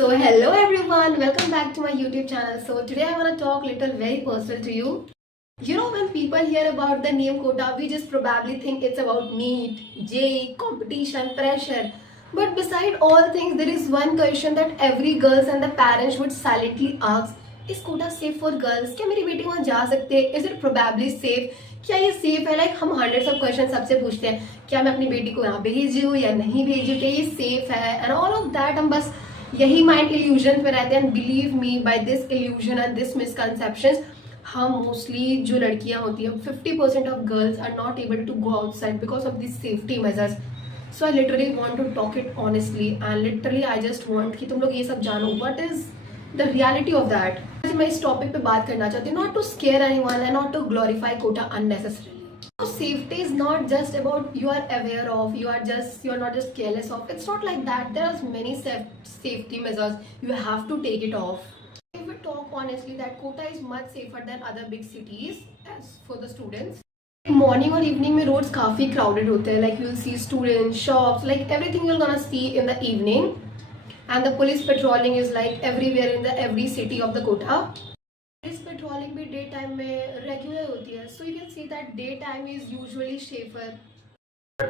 So hello everyone, welcome back to my YouTube channel. So today I want to talk little very personal to you. You know, when people hear about the name quota, we just probably think it's about NEET, JEE, competition, pressure. But beside all things, there is one question that every girls and the parents would silently ask. Is quota safe for girls? क्या मेरी बेटी वहाँ जा सकते हैं? Is it probably safe? क्या ये safe है? लाइक हम हंड्रेड्स ऑफ क्वेश्चन सबसे पूछते हैं, क्या मैं अपनी बेटी को यहाँ भेजूँ या नहीं भेजूँ, क्या ये सेफ है, एंड ऑल ऑफ दैट. हम बस यही माइंड इल्यूजन पे रहते हैं. And believe me, by this illusion and this misconceptions, हम मोस्टली जो लड़कियां होती हैं, 50% of girls are not able to go outside because of this safety measures. So I literally want to talk it honestly and literally I just want कि तुम लोग ये सब जानो what is the reality of that. मैं इस topic पे बात करना चाहती हूँ, not to scare anyone and not to glorify Kota unnecessarily. Safety is not just about you are aware of, you are not just careless of. It's not like that. There are many safety measures. You have to take it off. If we talk honestly, that Kota is much safer than other big cities as for the students. Morning और evening में roads काफी crowded होते हैं. Like you'll see students, shops, like everything you're gonna see in the evening. And the police patrolling is like everywhere in the every city of the Kota. Patrolling भी day time में regular होती है, so you can see that day time is usually safer.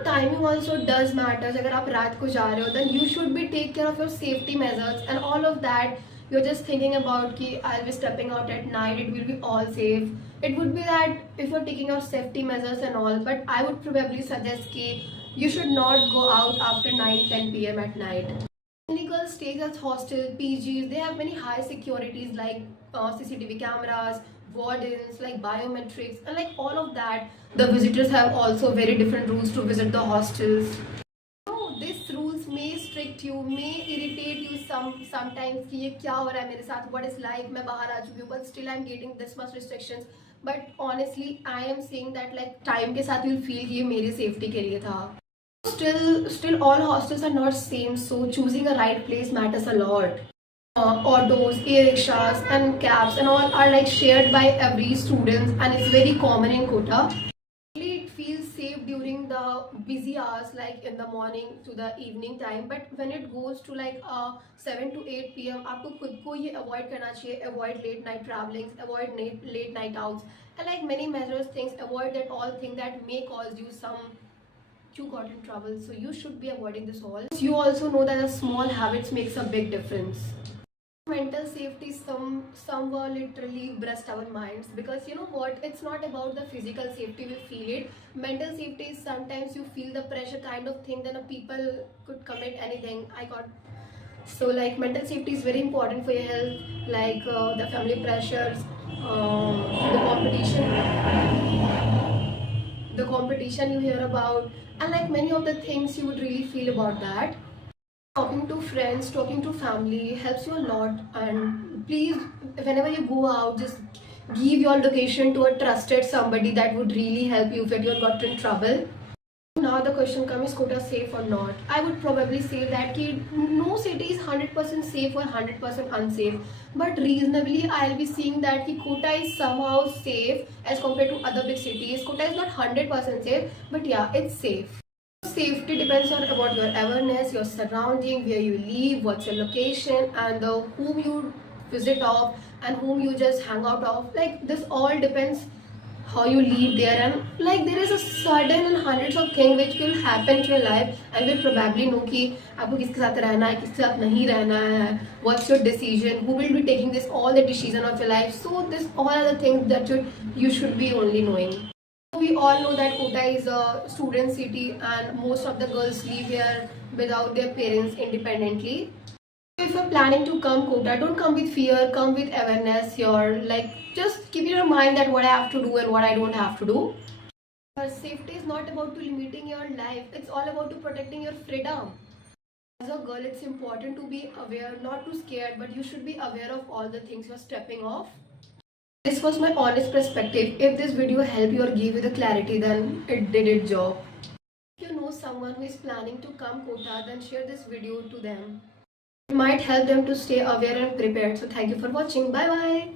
Timing also does matters. अगर आप रात को जा रहे हो then you should be take care of your safety measures and all of that. You are just thinking about कि I will be stepping out at night, it will be all safe. It would be that if you are taking your safety measures and all, but I would probably suggest कि you should not go out after 9-10 p.m. at night. Many girls stay at hostel, PGs. They have many high securities like CCTV cameras, wardens, like biometrics, and like all of that. The visitors have also very different rules to visit the hostels. No, these rules may strict you, may irritate you sometimes. कि ये क्या हो रहा है मेरे साथ? What is life? मैं बाहर आ चुकी हूँ, but still I'm getting this much restrictions. But honestly, I am saying that like time के साथ you'll feel कि ये मेरी safety के लिए था. Still all hostels are not same, so choosing a right place matters a lot. Autos, e-rickshaws and cabs and all are like shared by every student, and it's very common in Kota. It feels safe during the busy hours like in the morning to the evening time, but when it goes to like 7 to 8 p.m. आपको खुद को ये avoid करना चाहिए. Avoid late night travelings, avoid late night outs, and like many measures things, avoid that all thing that may cause you some you got in trouble. So you should be avoiding this all. You also know that the small habits makes a big difference. Mental safety somewhere literally burst our minds, because you know what, it's not about the physical safety we feel it. Mental safety is sometimes you feel the pressure kind of thing, then a people could commit anything. So like mental safety is very important for your health, like the family pressures, the competition you hear about, and like many of the things you would really feel about that. Talking to friends, talking to family helps you a lot. And please, whenever you go out, just give your location to a trusted somebody that would really help you if you got in trouble. Now the question comes, is Kota safe or not? I would probably say that no city is 100% safe or 100% unsafe, but reasonably I'll be seeing that Kota is somehow safe as compared to other big cities. Kota is not 100% safe, but yeah, it's safe. Safety depends on about your awareness, your surrounding, where you live, what's your location, and whom you visit of and whom you just hang out of. Like this all depends how you live there, and like there is a sudden and hundreds of things which will happen to your life, and you'll probably know कि आपको किसके साथ रहना है, किसके साथ नहीं रहना है, what's your decision, who will be taking this all the decision of your life. So this all are the things that you should be only knowing. We all know that Kota is a student city, and most of the girls live here without their parents independently. If you're planning to come Kota, don't come with fear, come with awareness. You're like, just keep in your mind that what I have to do and what I don't have to do. Safety is not about to limiting your life, it's all about to protecting your freedom. As a girl, it's important to be aware, not too scared, but you should be aware of all the things you're stepping off. This was my honest perspective. If this video helped you or gave you the clarity, then it did its job. If you know someone who is planning to come Kota, then share this video to them. It might help them to stay aware and prepared. So thank you for watching. Bye bye.